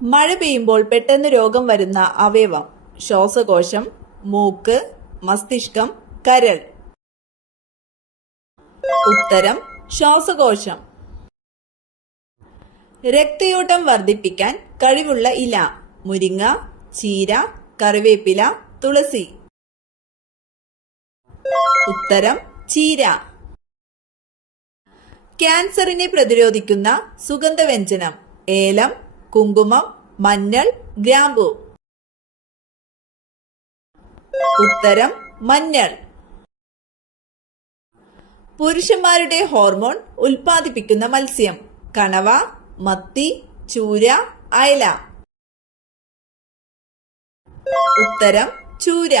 മഴ പെയ്യുമ്പോൾ പെട്ടെന്ന് രോഗം വരുന്ന അവയവം: ശ്വാസകോശം, മൂക്ക്, മസ്തിഷ്കം, കരൾ. ഉത്തരം ശ്വാസകോശം. രക്തയോട്ടം വർദ്ധിപ്പിക്കാൻ കഴിവുള്ള ഇല: മുരിങ്ങ, ചീര, കറിവേപ്പില, തുളസി. ഉത്തരം ചീര. ക്യാൻസറിനെ പ്രതിരോധിക്കുന്ന സുഗന്ധവ്യഞ്ജനം: ഏലം, കുങ്കുമം, മഞ്ഞൾ, ഗ്രാമ്പു. ഉത്തരം മഞ്ഞൾ. പുരുഷന്മാരുടെ ഹോർമോൺ ഉൽപ്പാദിപ്പിക്കുന്ന മത്സ്യം: കണവ, മത്തി, ചൂര, അയല. ഉത്തരം ചൂര.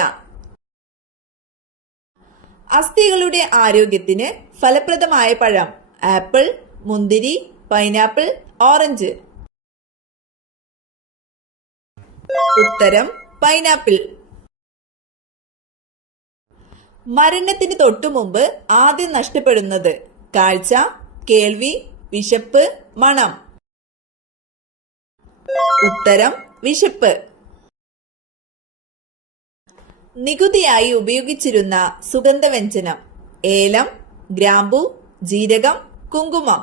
അസ്ഥികളുടെ ആരോഗ്യത്തിന് ഫലപ്രദമായ പഴം: ആപ്പിൾ, മുന്തിരി, പൈനാപ്പിൾ, ഓറഞ്ച്. ഉത്തരം പൈനാപ്പിൾ. മരണത്തിന് തൊട്ടുമുമ്പ് ആദ്യം നഷ്ടപ്പെടുന്നത്: കാഴ്ച, കേൾവി, വിശപ്പ്, മണം. ഉത്തരം വിശപ്പ്. നികുതിയായി ഉപയോഗിച്ചിരുന്ന സുഗന്ധവ്യഞ്ജനം: ഏലം, ഗ്രാമ്പു, ജീരകം, കുങ്കുമം.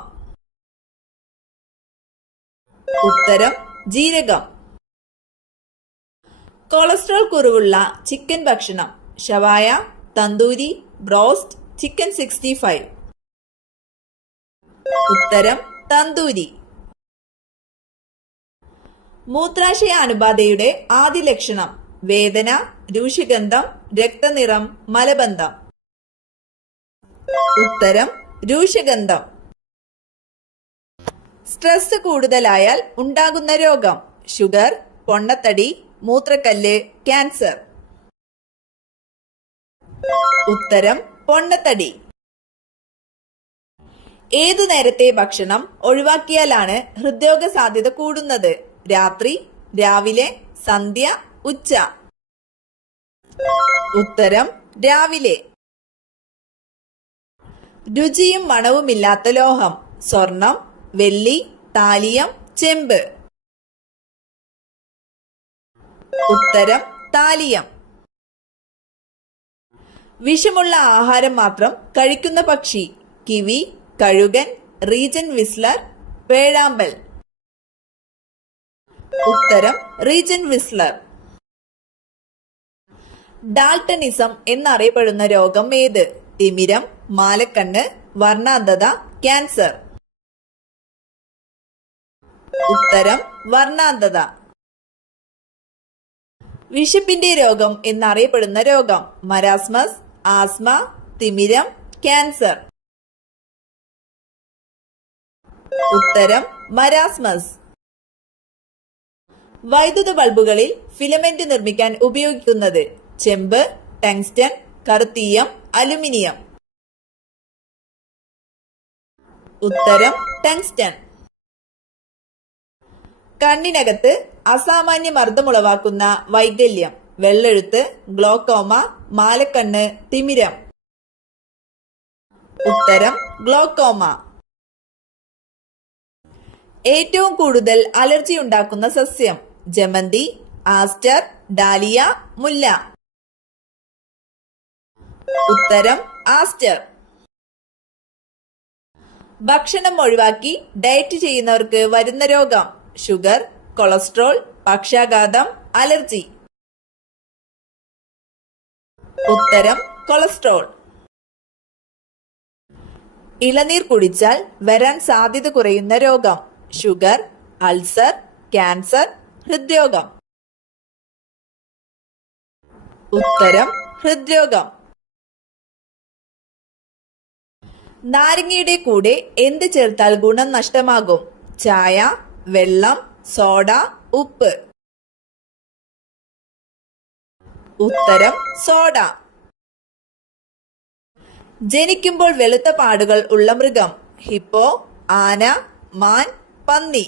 ഉത്തരം ജീരകം. കൊളസ്ട്രോൾ കുറവുള്ള ചിക്കൻ ഭക്ഷണം: ഷവായ, തന്തൂരി, ബ്രോസ്റ്റ്, ചിക്കൻ 65. ഉത്തരം തന്തൂരി. മൂത്രാശയ അണുബാധയുടെ ആദ്യ ലക്ഷണം: വേദന, രൂക്ഷഗന്ധം, രക്തനിറം, മലബന്ധം. ഉത്തരം രൂക്ഷഗന്ധം. സ്ട്രെസ് കൂടുതലായാൽ ഉണ്ടാകുന്ന രോഗം: ഷുഗർ, പൊണ്ണത്തടി, മൂത്രക്കല്ല്, ക്യാൻസർ. ഉത്തരം പൊണ്ണത്തടി. ഏതു നേരത്തെ ഭക്ഷണം ഒഴിവാക്കിയാലാണ് ഹൃദ്രോഗ സാധ്യത കൂടുന്നത്: രാത്രി, രാവിലെ, സന്ധ്യ, ഉച്ച. ഉത്തരം രാവിലെ. രുചിയും മണവുമില്ലാത്ത ലോഹം: സ്വർണം, വെള്ളി, താലിയം, ചെമ്പ്. ഉത്തരം താലിയം. വിഷമുള്ള ആഹാരം മാത്രം കഴിക്കുന്ന പക്ഷി: കിവി, കഴുകൻ, റീജൻ വിസ്ലർ, വേഴാമ്പൽ. ഉത്തരം റീജൻ വിസ്ലർ. ഡാൾട്ടണിസം എന്നറിയപ്പെടുന്ന രോഗം ഏത്? തിമിരം, മാലക്കണ്ണ്, വർണ്ണാന്ധത, ക്യാൻസർ. ഉത്തരം വർണ്ണാന്ധത. വിശപ്പിന്റെ രോഗം എന്നറിയപ്പെടുന്ന രോഗം: മരാസ്മസ്, ആസ്മ, തിമിരം, ക്യാൻസർ. ഉത്തരം മരാസ്മസ്. വൈദ്യുത ബൾബുകളിൽ ഫിലമെന്റ് നിർമ്മിക്കാൻ ഉപയോഗിക്കുന്നത്: ചെമ്പ്, ടങ്സ്റ്റൺ, കറുത്തീയം, അലുമിനിയം. ഉത്തരം ടങ്സ്റ്റൺ. കണ്ണിനകത്ത് അസാമാന്യ മർദ്ദമുളവാക്കുന്ന വൈകല്യം: വെള്ളെഴുത്ത്, ഗ്ലോക്കോമ, മാലക്കണ്ണ്, തിമിരം. ഉത്തരം ഗ്ലോക്കോമ. ഏറ്റവും കൂടുതൽ അലർജി ഉണ്ടാക്കുന്ന സസ്യം: ജമന്തി, ആസ്റ്റർ, ഡാലിയ, മുല്ല. ഉത്തരം ആസ്റ്റർ. ഭക്ഷണം ഒഴിവാക്കി ഡയറ്റ് ചെയ്യുന്നവർക്ക് വരുന്ന രോഗം: ഷുഗർ, കൊളസ്ട്രോൾ, പക്ഷാഘാതം, അലർജി. ഉത്തരം കൊളസ്ട്രോൾ. ഇളനീർ കുടിച്ചാൽ വരാൻ സാധ്യത കുറയുന്ന രോഗം: ഷുഗർ, അൾസർ, ക്യാൻസർ, ഹൃദ്രോഗം. ഉത്തരം ഹൃദ്രോഗം. നാരങ്ങയുടെ കൂടെ എന്ത് ചേർത്താൽ ഗുണം നഷ്ടമാകും? ചായ, വെള്ളം, സോഡ, ഉപ്പ്. ഉത്തരം സോഡ. ജനിക്കുമ്പോൾ വെളുത്ത പാടുകൾ ഉള്ള മൃഗം: ഹിപ്പോ, ആന, മാൻ, പന്നി.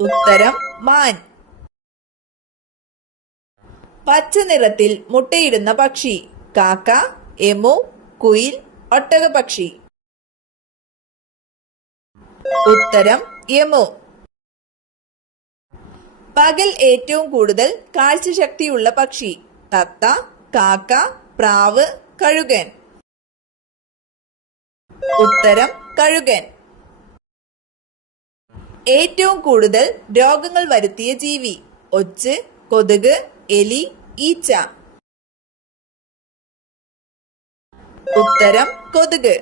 ഉത്തരം മാൻ. പച്ച നിറത്തിൽ മുട്ടയിടുന്ന പക്ഷി: കാക്ക, എമു, കുയിൽ, ഒട്ടകപക്ഷി. ഉത്തരം യമു. പകൽ ഏറ്റവും കൂടുതൽ കാഴ്ചശക്തിയുള്ള പക്ഷി? തത്ത, കാക്ക, പ്രാവ്, കഴുകൻ. ഉത്തരം കഴുകൻ. ഏറ്റവും കൂടുതൽ രോഗങ്ങൾ വരുത്തിയ ജീവി? ഒച്ച്, കൊതുക്, എലി, ഈച്ച. ഉത്തരം കൊതുക്.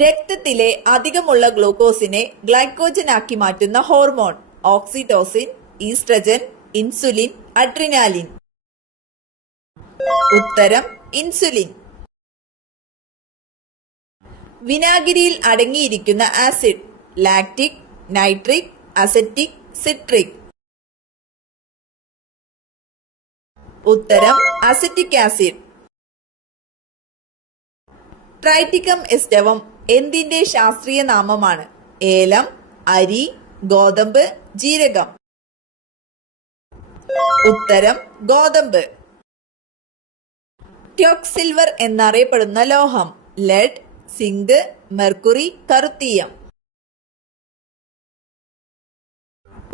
രക്തത്തിലെ അധികമുള്ള ഗ്ലൂക്കോസിനെ ഗ്ലൈക്കോജൻ ആക്കി മാറ്റുന്ന hormone? Oxytocin, oestrogen, insulin, adrenaline. ഉത്തരം ഇൻസുലിൻ. വിനാഗിരിയിൽ അടങ്ങിയിരിക്കുന്ന acid? Lactic, nitric, acetic, citric. ഉത്തരം അസറ്റിക് ആസിഡ്. ട്രൈറ്റിക്കം എസ്റ്റവം എന്തിന്റെ ശാസ്ത്രീയ നാമമാണ്? ഏലം, അരി, ഗോതമ്പ്, ജീരകം. ഉത്തരം ഗോതമ്പ്. ക്യോക്സിൽവർ എന്നറിയപ്പെടുന്ന ലോഹം? ലെഡ്, സിങ്ക്, മെർക്കുറി, കറുത്തീയം.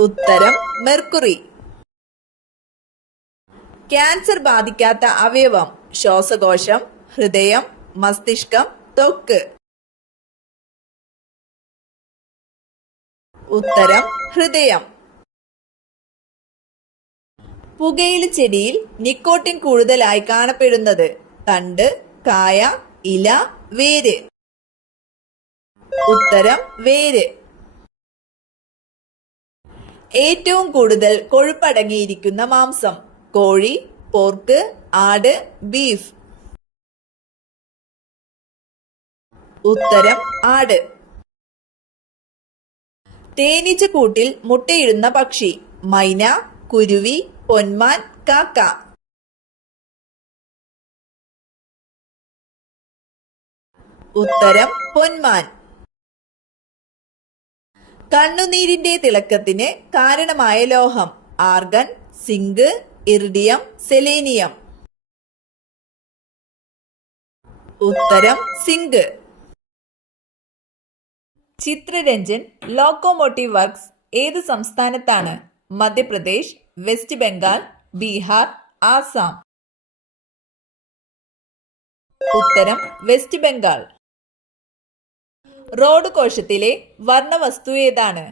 ഉത്തരം മെർക്കുറി. ക്യാൻസർ ബാധിക്കാത്ത അവയവം? ശ്വാസകോശം, ഹൃദയം, മസ്തിഷ്കം, ത്വക്ക്. ഉത്തരം ഹൃദയം. പുകയില ചെടിയിൽ നിക്കോട്ടിൻ കൂടുതലായി കാണപ്പെടുന്നത്? തണ്ട്, കായ, ഇല, വേര്. ഉത്തരം വേര്. ഏറ്റവും കൂടുതൽ കൊഴുപ്പടങ്ങിയിരിക്കുന്ന മാംസം? കോഴി, പോർക്ക്, ആട്, ബീഫ്. ഉത്തരം ആട്. തേനീച്ചക്കൂട്ടിൽ മുട്ടയിടുന്ന പക്ഷി? മൈന, കുരുവി, പൊന്മാൻ, കാക്ക. ഉത്തരം പൊന്മാൻ. കണ്ണുനീരിന്റെ തിളക്കത്തിന് കാരണമായ ലോഹം? Argon, zinc, iridium, selenium. ഉത്തരം സിങ്ക്. ചിത്രരഞ്ജൻ ലോക്കോമോട്ടീവ് വർക്ക്സ് ഏത് സംസ്ഥാനത്താണ്? മധ്യപ്രദേശ്, വെസ്റ്റ് ബംഗാൾ, ബീഹാർ, ആസാം. ഉത്തരം വെസ്റ്റ് ബംഗാൾ. റോഡ് കോശത്തിലെ വർണ്ണവസ്തു ഏതാണ്?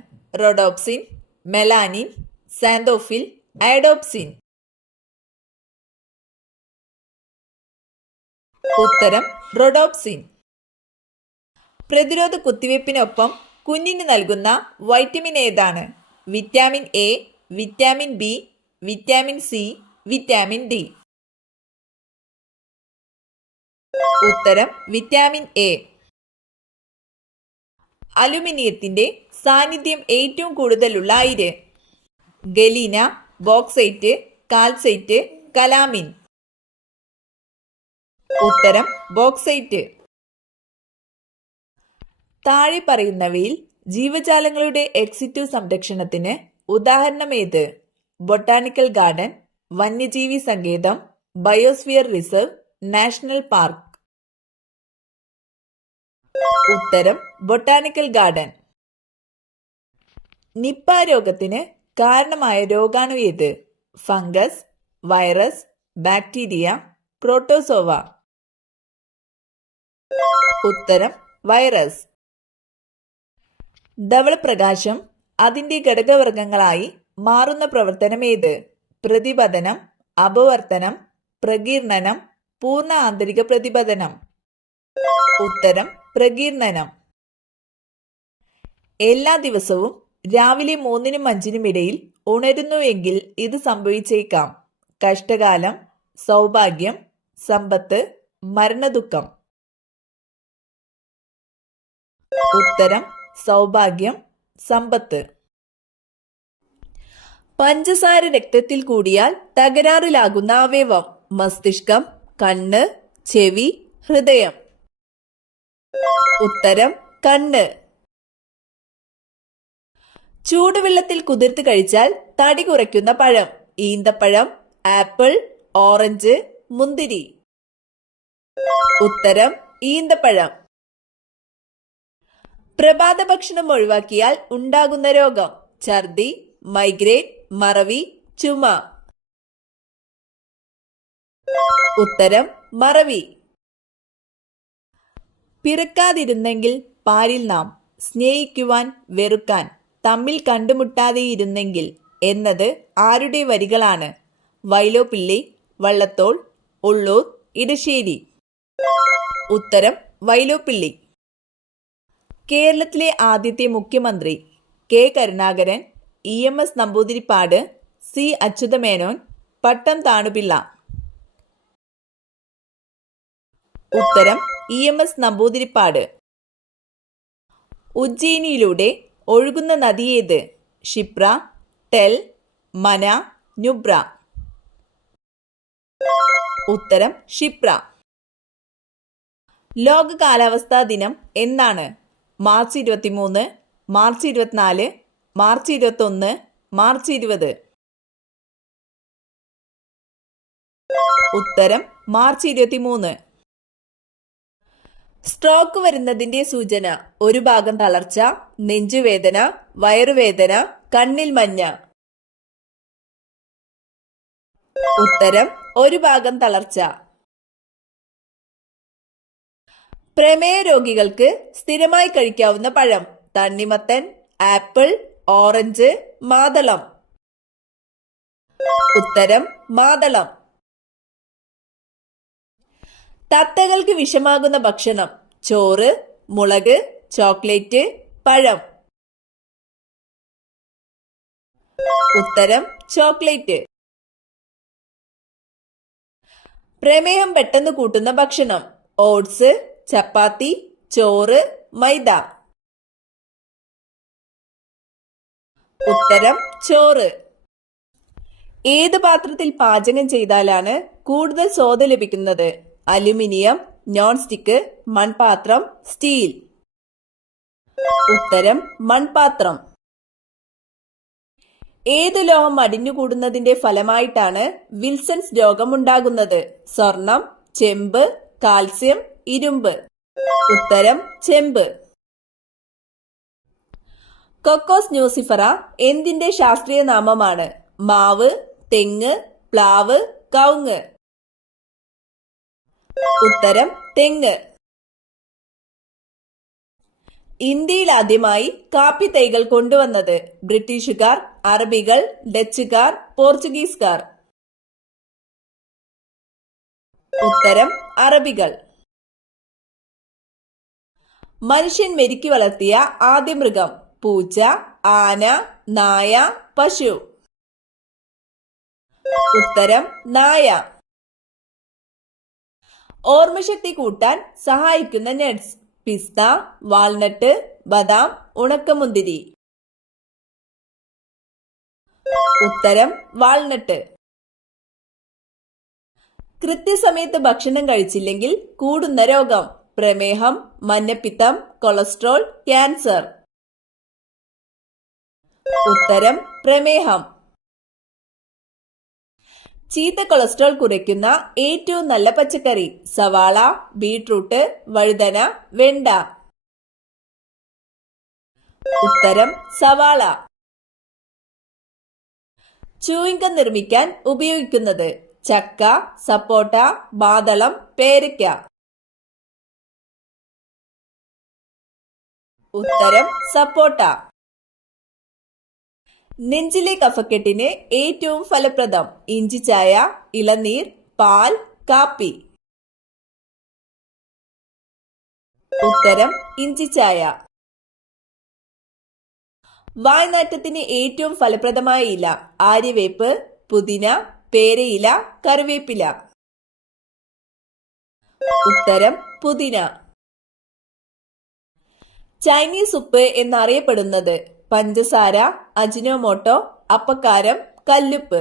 Rhodopsin, melanin, xanthophyll, iodopsin. ഉത്തരം റോഡോപ്സിൻ. പ്രതിരോധ കുത്തിവയ്പ്പിനൊപ്പം കുഞ്ഞിന് നൽകുന്ന വൈറ്റമിൻ ഏതാണ്? Vitamin A, vitamin B, vitamin C, vitamin D. ഉത്തരം വിറ്റാമിൻ എ. അലുമിനിയത്തിന്റെ സാന്നിധ്യം ഏറ്റവും കൂടുതലുള്ള അയിര്? Galena, bauxite, calcite, calamine. ഉത്തരം ബോക്സൈറ്റ്. താഴെ പറയുന്നവയിൽ ജീവജാലങ്ങളുടെ എക്സിറ്റു സംരക്ഷണത്തിന് ഉദാഹരണം ഏത്? ബൊട്ടാണിക്കൽ ഗാർഡൻ, വന്യജീവി സങ്കേതം, ബയോസ്ഫിയർ റിസർവ്, നാഷണൽ പാർക്ക്. ഉത്തരം ബൊട്ടാണിക്കൽ ഗാർഡൻ. നിപ്പ രോഗത്തിന് കാരണമായ രോഗാണു ഏത്? Fungus, virus, bacteria, protozoa. ഉത്തരം വൈറസ്. ധവളപ്രകാശം അതിന്റെ ഘടകവർഗങ്ങളായി മാറുന്ന പ്രവർത്തനം ഏത്? പ്രതിപതനം, അപവർത്തനം, പ്രകീർണനം, പൂർണ്ണ ആന്തരിക പ്രതിപതനം. ഉത്തരം പ്രകീർണനം. എല്ലാ ദിവസവും രാവിലെ 3-നും 5-നും ഇടയിൽ ഉണരുന്നുവെങ്കിൽ ഇത് സംഭവിച്ചേക്കാം: കഷ്ടകാലം, സൗഭാഗ്യം, സമ്പത്ത്, മരണദുഃഖം. ഉത്തരം സൗഭാഗ്യം, സമ്പത്ത്. പഞ്ചസാര രക്തത്തിൽ കൂടിയാൽ തകരാറിലാകുന്ന അവയവം? മസ്തിഷ്കം, കണ്ണ്, ചെവി, ഹൃദയം. ഉത്തരം കണ്ണ്. ചൂടുവെള്ളത്തിൽ കുതിർത്ത് കഴിച്ചാൽ തടി കുറയ്ക്കുന്ന പഴം? ഈന്തപ്പഴം, ആപ്പിൾ, ഓറഞ്ച്, മുന്തിരി. ഉത്തരം ഈന്തപ്പഴം. പ്രഭാത ഭക്ഷണം ഒഴിവാക്കിയാൽ ഉണ്ടാകുന്ന രോഗം: ഛർദി, മൈഗ്രെയിൻ, മറവി, ചുമ. ഉത്തരം മറവി. പിറക്കാതിരുന്നെങ്കിൽ പാരിൽ നാം, സ്നേഹിക്കുവാൻ വെറുക്കാൻ, തമ്മിൽ കണ്ടുമുട്ടാതെയിരുന്നെങ്കിൽ എന്നത് ആരുടെ വരികളാണ്? വൈലോപ്പിള്ളി, വള്ളത്തോൾ, ഉള്ളൂർ, ഇടശ്ശേരി. ഉത്തരം വൈലോപ്പിള്ളി. കേരളത്തിലെ ആദ്യത്തെ മുഖ്യമന്ത്രി: K Karunakaran, EMS Namboodiripad, C Achutha Menon, Pattom Thanu Pillai. ഉത്തരം EMS നമ്പൂതിരിപ്പാട്. ഉജ്ജയിനിയിലൂടെ ഒഴുകുന്ന നദിയേത്? ക്ഷിപ്ര, ടെൽ, മന, നുബ്ര. ഉത്തരം ക്ഷിപ്ര. ലോക കാലാവസ്ഥാ ദിനം എന്നാണ്? March 23, March 24, March 21, March 20. ഉത്തരം മാർച്ച് 23. സ്ട്രോക്ക് വരുന്നതിന്റെ സൂചന: ഒരു ഭാഗം തളർച്ച, നെഞ്ചുവേദന, വയറുവേദന, കണ്ണിൽ മഞ്ഞ. ഉത്തരം ഒരു ഭാഗം തളർച്ച. പ്രമേയ രോഗികൾക്ക് സ്ഥിരമായി കഴിക്കാവുന്ന പഴം: തണ്ണിമത്തൻ, ആപ്പിൾ, ഓറഞ്ച്, മാതളം. ഉത്തരം മാതളം. തത്തകൾക്ക് വിഷമാകുന്ന ഭക്ഷണം: ചോറ്, മുളക്, ചോക്ലേറ്റ്, പഴം. ഉത്തരം ചോക്ലേറ്റ്. പ്രമേഹം പെട്ടെന്ന് കൂട്ടുന്ന ഭക്ഷണം: ഓട്സ്, ചപ്പാത്തി, ചോറ്, മൈദ. ഉത്തരം ചോറ്. ഏത് പാത്രത്തിൽ പാചകം ചെയ്താലാണ് കൂടുതൽ സ്വാദ ലഭിക്കുന്നത്? അലുമിനിയം, നോൺ സ്റ്റിക്ക്, മൺപാത്രം, സ്റ്റീൽ. ഉത്തരം മൺപാത്രം. ഏതു ലോഹം അടിഞ്ഞുകൂടുന്നതിന്റെ ഫലമായിട്ടാണ് വിൽസൺസ് രോഗം ഉണ്ടാകുന്നത്? സ്വർണം, ചെമ്പ്, കാൽസ്യം, ഇരുമ്പ്. ഉത്തരം ചെമ്പ്. കൊക്കോസ് ന്യൂസിഫറ എന്തിന്റെ ശാസ്ത്രീയ നാമമാണ്? മാവ്, തെങ്ങ്, പ്ലാവ്, കവുങ്ങ്. ഉത്തരം തെങ്ങ്. ഇന്ത്യയിൽ ആദ്യമായി കാപ്പി തൈകൾ കൊണ്ടുവന്നത്? ബ്രിട്ടീഷുകാർ, അറബികൾ, ഡച്ചുകാർ, പോർച്ചുഗീസുകാർ. ഉത്തരം അറബികൾ. മനുഷ്യൻ മെരുക്കി വളർത്തിയ ആദ്യ മൃഗം? പൂച്ച, ആന, നായ, പശു. ഉത്തരം നായ. ഓർമ്മശക്തി കൂട്ടാൻ സഹായിക്കുന്ന നട്ട്സ്: പിസ്ത, വാൾനട്ട്, ബദാം, ഉണക്കമുന്തിരി. ഉത്തരം വാൾനട്ട്. കൃത്യസമയത്ത് ഭക്ഷണം കഴിച്ചില്ലെങ്കിൽ കൂടുന്ന രോഗം: പ്രമേഹം, മഞ്ഞപ്പിത്തം, കൊളസ്ട്രോൾ, ക്യാൻസർ. ഉത്തരം പ്രമേഹം. ചീത്ത കൊളസ്ട്രോൾ കുറയ്ക്കുന്ന ഏറ്റവും നല്ല പച്ചക്കറി: സവാള, ബീട്രൂട്ട്, വഴുതന, വെണ്ട. ഉത്തരം സവാള. ചൂയിംഗം നിർമ്മിക്കാൻ ഉപയോഗിക്കുന്നത്? ചക്ക, സപ്പോട്ട, മാതളം, പേരയ്ക്ക. ഉത്തരം സപ്പോട്ട. നെഞ്ചിലെ കഫക്കെട്ടിന് ഏറ്റവും ഫലപ്രദം: ഇഞ്ചിച്ചായ, ഇളനീർ, പാൽ, കാപ്പി. ഉത്തരം ഇഞ്ചിച്ചായ. വായ്നാറ്റത്തിന് ഏറ്റവും ഫലപ്രദമായ ഇല: ആര്യവേപ്പ്, പുതിന, പേരയില, കറിവേപ്പില. ഉത്തരം പുതിന. ചൈനീസ് ഉപ്പ് എന്നറിയപ്പെടുന്നത്? പഞ്ചസാര, അജിനോമോട്ടോ, അപ്പക്കാരം, കല്ലുപ്പ്.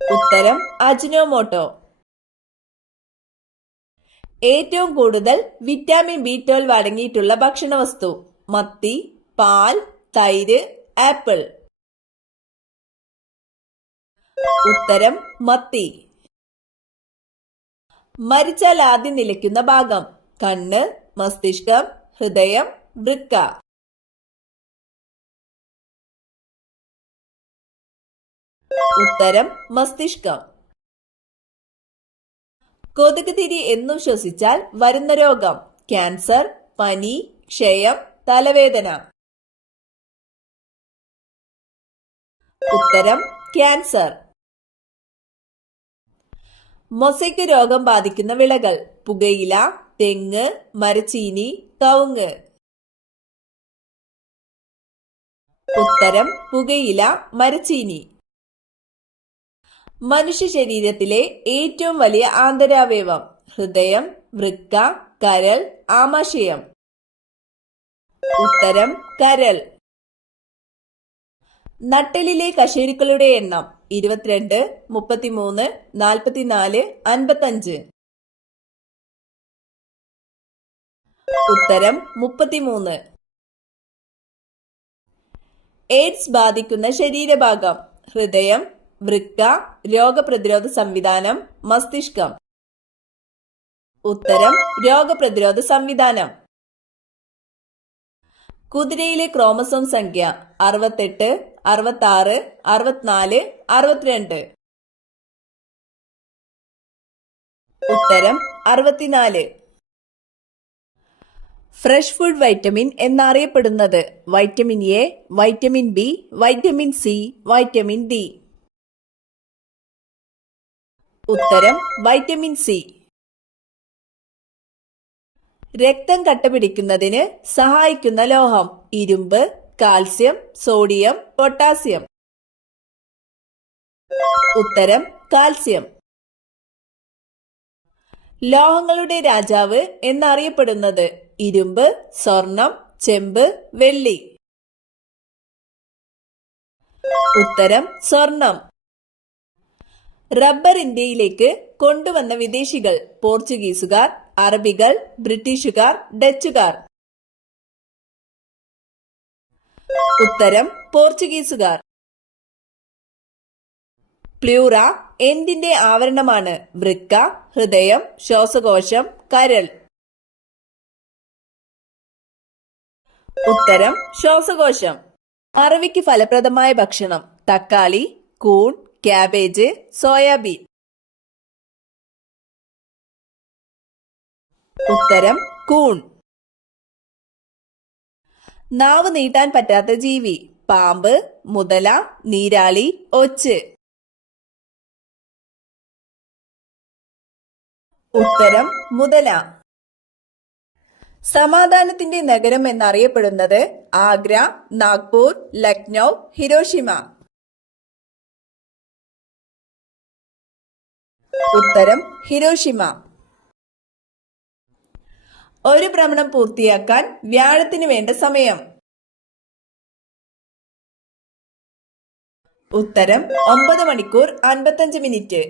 ഉത്തരം അജിനോമോട്ടോ. ഏറ്റവും കൂടുതൽ വിറ്റാമിൻ B12 അടങ്ങിയിട്ടുള്ള ഭക്ഷണവസ്തു? മത്തി, പാൽ, തൈര്, ആപ്പിൾ. ഉത്തരം മത്തി. മരിച്ചാൽ ആദ്യം നിലയ്ക്കുന്ന ഭാഗം? കണ്ണ്, മസ്തിഷ്കം, ഹൃദയം, വൃക്ക. ഉത്തരം മസ്തിഷ്കം. കൊതുക് തിരി എന്നും ശ്വസിച്ചാൽ വരുന്ന രോഗം: ക്യാൻസർ, പനി, ക്ഷയം, തലവേദന. ഉത്തരം ക്യാൻസർ. മൊസൈക്ക് രോഗം ബാധിക്കുന്ന വിളകൾ: പുകയില, തെങ്ങ്, മരച്ചീനി, കവുങ്ങ്. ഉത്തരം പുകയില, മരച്ചീനി. മനുഷ്യ ശരീരത്തിലെ ഏറ്റവും വലിയ ആന്തരാവയവം: ഹൃദയം, വൃക്ക, കരൾ, ആമാശയം. ഉത്തരം കരൾ. നട്ടെല്ലിലെ കശേരുക്കളുടെ എണ്ണം: 22, 33, 44, 55. ഉത്തരം 33. എയ്ഡ്സ് ബാധിക്കുന്ന ശരീരഭാഗം: ഹൃദയം, വൃക്ക, രോഗപ്രതിരോധ സംവിധാനം, മസ്തിഷ്കം. ഉത്തരം രോഗപ്രതിരോധ സംവിധാനം. കുതിരയിലെ ക്രോമസോം സംഖ്യ: 68, 66, 64, 62. ഉത്തരം 64. ഫ്രഷ് ഫുഡ് വൈറ്റമിൻ എന്നറിയപ്പെടുന്നത്: vitamin A, vitamin B, vitamin C, vitamin D. ഉത്തരം വൈറ്റമിൻ സി. രക്തം കട്ടപിടിക്കുന്നതിന് സഹായിക്കുന്ന ലോഹം: ഇരുമ്പ്, കാൽസ്യം, സോഡിയം, പൊട്ടാസ്യം. ഉത്തരം കാൽസ്യം. ലോഹങ്ങളുടെ രാജാവ് എന്നറിയപ്പെടുന്നത്: ഇരുമ്പ്, സ്വർണം, ചെമ്പ്, വെള്ളി. ഉത്തരം സ്വർണം. റബ്ബർ ഇന്ത്യയിലേക്ക് കൊണ്ടുവന്ന വിദേശികൾ: പോർച്ചുഗീസുകാർ, അറബികൾ, ബ്രിട്ടീഷുകാർ, ഡച്ചുകാർ. ഉത്തരം പോർച്ചുഗീസുകാർ. പ്ലൂറ എന്തിന്റെ ആവരണമാണ്? വൃക്ക, ഹൃദയം, ശ്വാസകോശം, കരൾ. ഉത്തരം ശ്വാസകോശം. അറവിക്ക് ഫലപ്രദമായ ഭക്ഷണം: തക്കാളി, കൂൺ, ക്യാബേജ്, സോയാബീൻ. ഉത്തരം കൂൺ. നാവ് നീട്ടാൻ പറ്റാത്ത ജീവി: പാമ്പ്, മുതല, നീരാളി, ഒച്ച്. ഉത്തരം മുതല. സമാധാനത്തിന്റെ നഗരം എന്നറിയപ്പെടുന്നത്: ആഗ്ര, നാഗ്പൂർ, ലക്നൗ, ഹിരോഷിമ. ഉത്തരം ഹിരോഷിമ. ഒരു ഭ്രമണം പൂർത്തിയാക്കാൻ വ്യാഴത്തിന് വേണ്ട സമയം: ഉത്തരം 9 മണിക്കൂർ 55 മിനിറ്റ്.